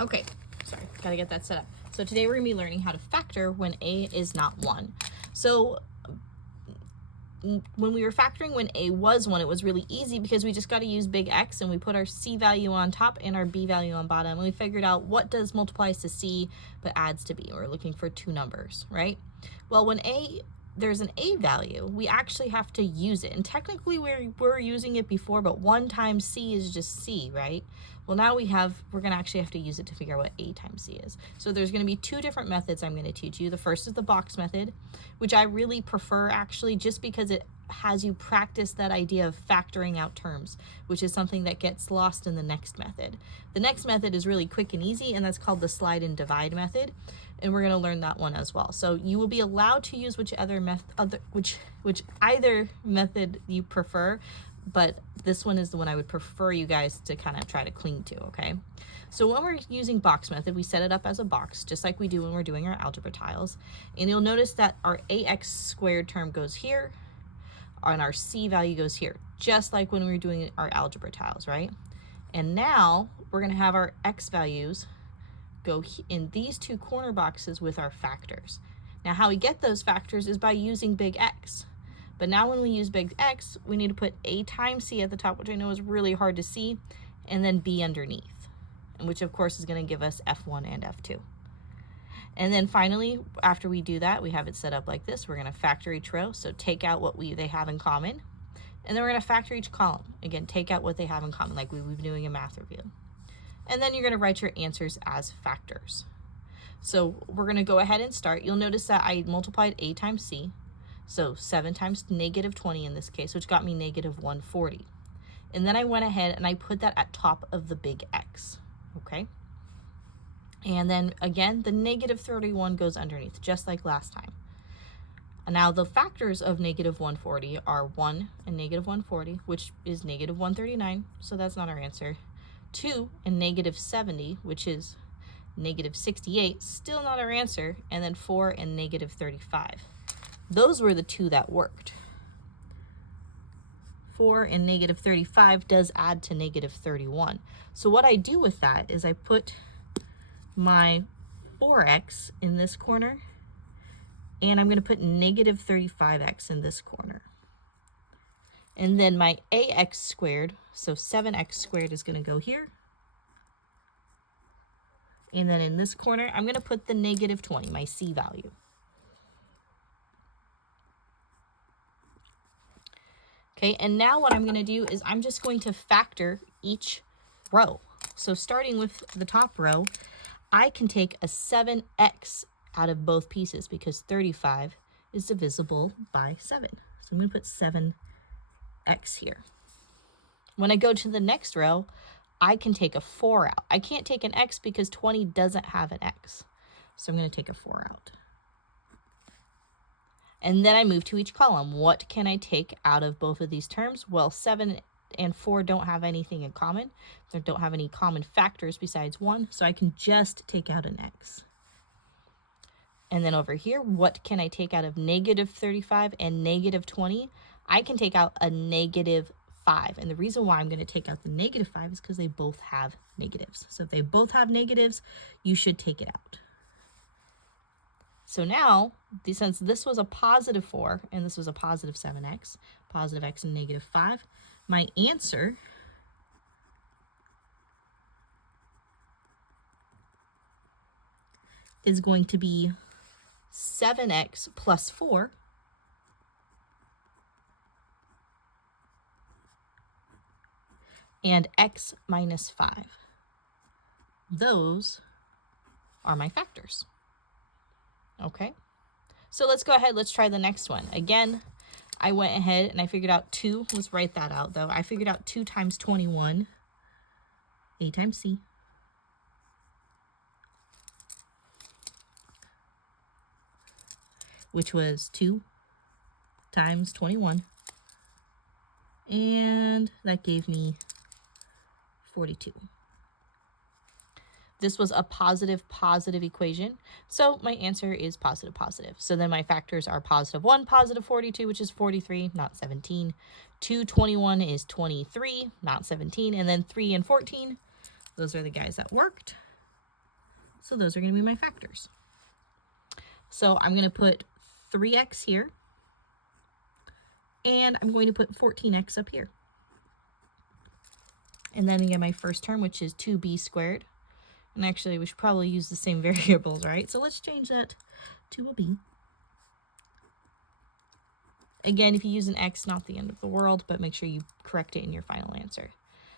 Okay, sorry, gotta get that set up. So today we're gonna be learning how to factor when a is not 1. So when we were factoring when a was 1, it was really easy because we just got to use big X and we put our C value on top and our B value on bottom, and we figured out what does multiplies to C but adds to B. We're looking for 2 numbers, right? Well, when there's an a value, we actually have to use it, and technically we're using it before, but 1 times C is just C, right? Well, now we're gonna actually have to use it to figure out what a times C is. So there's gonna be 2 different methods I'm gonna teach you. The first is the box method, which I really prefer actually, just because it has you practice that idea of factoring out terms, which is something that gets lost in the next method. The next method is really quick and easy, and that's called the slide and divide method, and we're going to learn that one as well. So you will be allowed to use whichever either method you prefer, but this one is the one I would prefer you guys to kind of try to cling to, okay? So when we're using box method, we set it up as a box, just like we do when we're doing our algebra tiles, and you'll notice that our ax squared term goes here, and our C value goes here, just like when we were doing our algebra tiles, right? And now we're going to have our X values go in these 2 corner boxes with our factors. Now how we get those factors is by using big X. But now when we use big X, we need to put A times C at the top, which I know is really hard to see, and then B underneath, and which of course is going to give us F1 and F2. And then finally, after we do that, we have it set up like this. We're going to factor each row, so take out what they have in common. And then we're going to factor each column. Again, take out what they have in common, like we've been doing in math review. And then you're going to write your answers as factors. So we're going to go ahead and start. You'll notice that I multiplied A times C, so 7 times negative 20 in this case, which got me negative 140. And then I went ahead and I put that at top of the big X, okay? And then again, the negative 31 goes underneath, just like last time. Now the factors of negative 140 are 1 and negative 140, which is negative 139, so that's not our answer. 2 and negative 70, which is negative 68, still not our answer. And then 4 and negative 35. Those were the 2 that worked. 4 and negative 35 does add to negative 31. So what I do with that is I put my 4x in this corner, and I'm going to put negative 35x in this corner. And then my ax squared, so 7x squared, is going to go here. And then in this corner, I'm going to put the negative 20, my C value. Okay, and now what I'm going to do is I'm just going to factor each row. So starting with the top row, I can take a 7x out of both pieces because 35 is divisible by 7. So I'm going to put 7x here. When I go to the next row, I can take a 4 out. I can't take an x because 20 doesn't have an x. So I'm going to take a 4 out. And then I move to each column. What can I take out of both of these terms? Well, 7 and 4 don't have anything in common. They don't have any common factors besides 1, so I can just take out an x. And then over here, what can I take out of negative 35 and negative 20? I can take out a negative 5. And the reason why I'm going to take out the negative 5 is because they both have negatives. So if they both have negatives, you should take it out. So now, since this was a positive 4 and this was a positive 7x, positive x and negative 5, my answer is going to be 7x plus 4 and x minus 5. Those are my factors. Okay, so let's go ahead, let's try the next one. Again, I went ahead and I figured out 2, let's write that out though. I figured out 2 times 21, A times C, which was 2 times 21, and that gave me 42. This was a positive equation, so my answer is positive. So then my factors are positive 1, positive 42, which is 43, not 17. 221 is 23, not 17. And then 3 and 14, those are the guys that worked. So those are going to be my factors. So I'm going to put 3x here, and I'm going to put 14x up here. And then again, my first term, which is 2b squared. And actually, we should probably use the same variables, right? So let's change that to a b. Again, if you use an x, not the end of the world, but make sure you correct it in your final answer.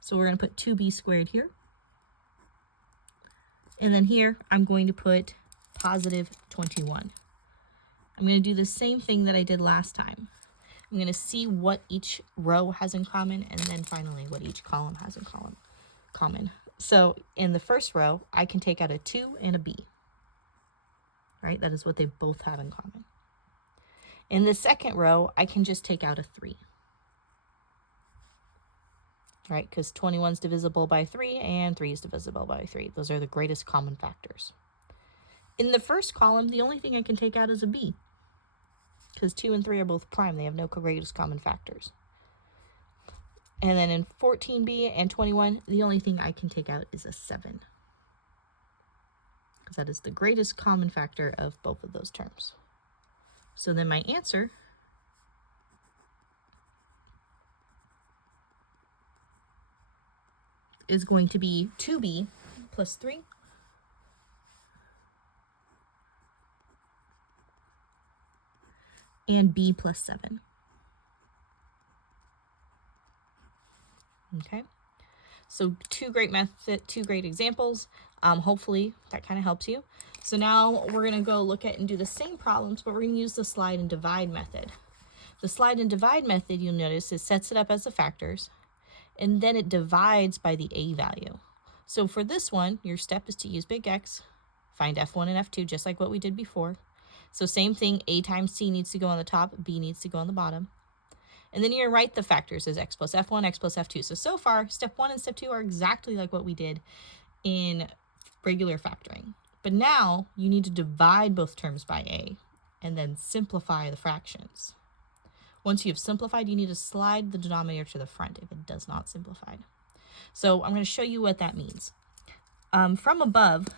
So we're going to put 2b squared here. And then here, I'm going to put positive 21. I'm going to do the same thing that I did last time. I'm going to see what each row has in common, and then finally what each column has in common. So in the first row, I can take out a 2 and a b, right? That is what they both have in common. In the second row, I can just take out a 3, right? Because 21 is divisible by 3 and 3 is divisible by 3. Those are the greatest common factors. In the first column, the only thing I can take out is a b, because 2 and 3 are both prime. They have no greatest common factors. And then in 14b and 21, the only thing I can take out is a 7, because that is the greatest common factor of both of those terms. So then my answer is going to be 2b plus 3 and b plus 7. Okay, so two great examples. Hopefully that kind of helps you. So now we're going to go look at and do the same problems, but we're going to use the slide and divide method. The slide and divide method, you'll notice, it sets it up as the factors, and then it divides by the a value. So for this one, your step is to use big X, find F1 and F2, just like what we did before. So same thing, a times c needs to go on the top, b needs to go on the bottom. And then you're going to write the factors as x plus f1, x plus f2. So far, step 1 and step 2 are exactly like what we did in regular factoring. But now you need to divide both terms by a and then simplify the fractions. Once you've simplified, you need to slide the denominator to the front if it does not simplify. So I'm going to show you what that means. From above,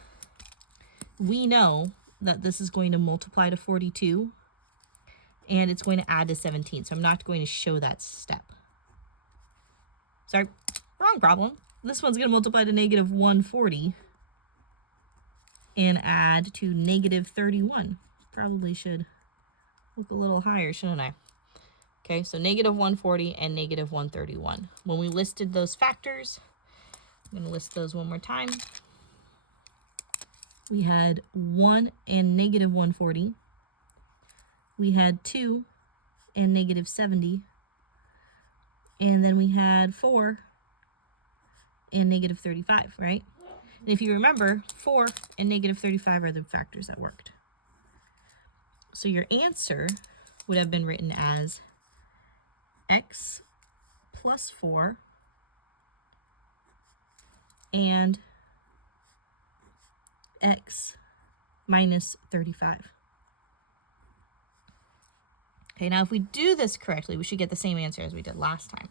we know that this is going to multiply to 42. And it's going to add to 17. So I'm not going to show that step. Sorry, wrong problem. This one's going to multiply to negative 140 and add to negative 31. Probably should look a little higher, shouldn't I? Okay, so negative 140 and negative 131. When we listed those factors, I'm going to list those one more time. We had 1 and negative 140. We had 2 and negative 70, and then we had 4 and negative 35, right? And if you remember, 4 and negative 35 are the factors that worked. So your answer would have been written as x plus 4 and x minus 35. Okay, now if we do this correctly, we should get the same answer as we did last time.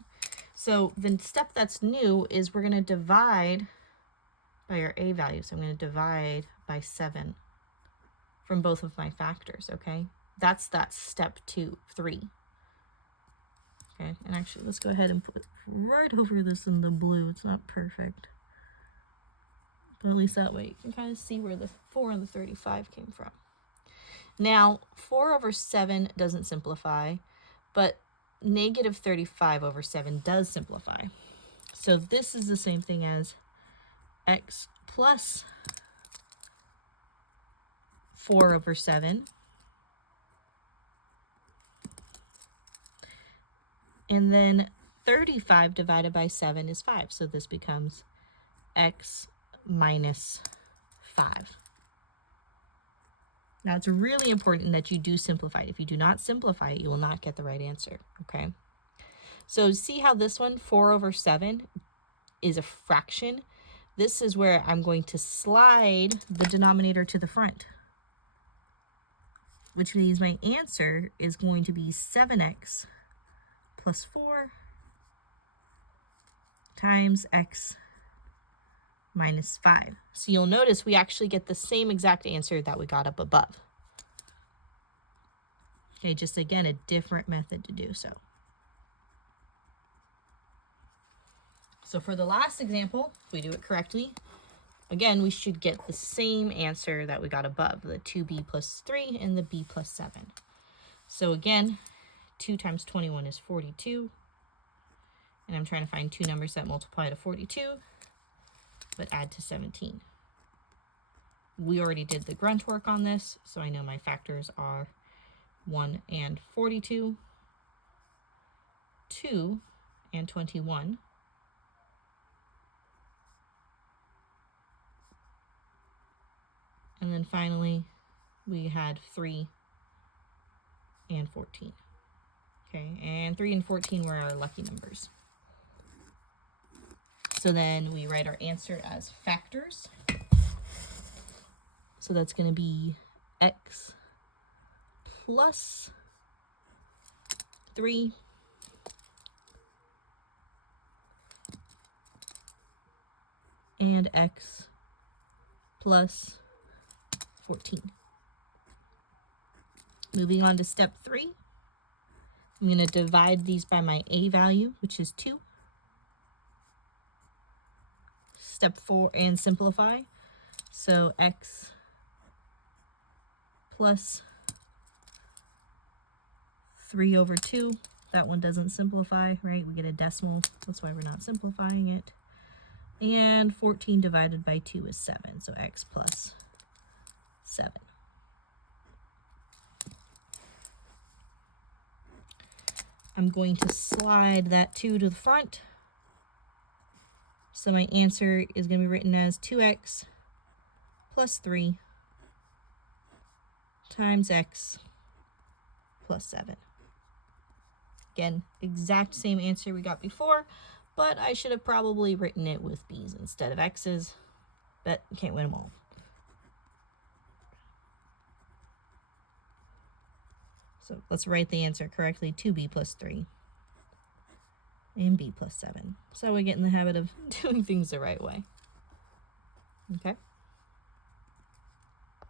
So the step that's new is we're going to divide by our a value. So I'm going to divide by 7 from both of my factors, okay? That's that step 3. Okay, and actually let's go ahead and put right over this in the blue. It's not perfect, but at least that way you can kind of see where the 4 and the 35 came from. Now, 4 over 7 doesn't simplify, but negative 35 over 7 does simplify. So this is the same thing as x plus 4 over 7. And then 35 divided by 7 is 5. So this becomes x minus 5. Now, it's really important that you do simplify it. If you do not simplify it, you will not get the right answer, okay? So see how this one, 4 over 7, is a fraction? This is where I'm going to slide the denominator to the front, which means my answer is going to be 7x plus 4 times x minus 5. So you'll notice we actually get the same exact answer that we got up above. Okay, just again, a different method to do so. So for the last example, if we do it correctly, again, we should get the same answer that we got above, the 2b plus 3 and the b plus 7. So again, 2 times 21 is 42. And I'm trying to find two numbers that multiply to 42, but add to 17. We already did the grunt work on this, so I know my factors are 1 and 42, 2 and 21, and then finally we had 3 and 14. Okay, and 3 and 14 were our lucky numbers. So then we write our answer as factors. So that's going to be x plus 3 and x plus 14. Moving on to step 3, I'm going to divide these by my a value, which is 2. Step 4, and simplify. So x plus 3 over 2. That one doesn't simplify, right? We get a decimal. That's why we're not simplifying it. And 14 divided by 2 is 7. So x plus 7. I'm going to slide that 2 to the front. So my answer is going to be written as 2x plus 3 times x plus 7. Again, exact same answer we got before, but I should have probably written it with b's instead of x's, but can't win them all. So let's write the answer correctly, 2b plus 3 and b plus 7. So we get in the habit of doing things the right way. Okay.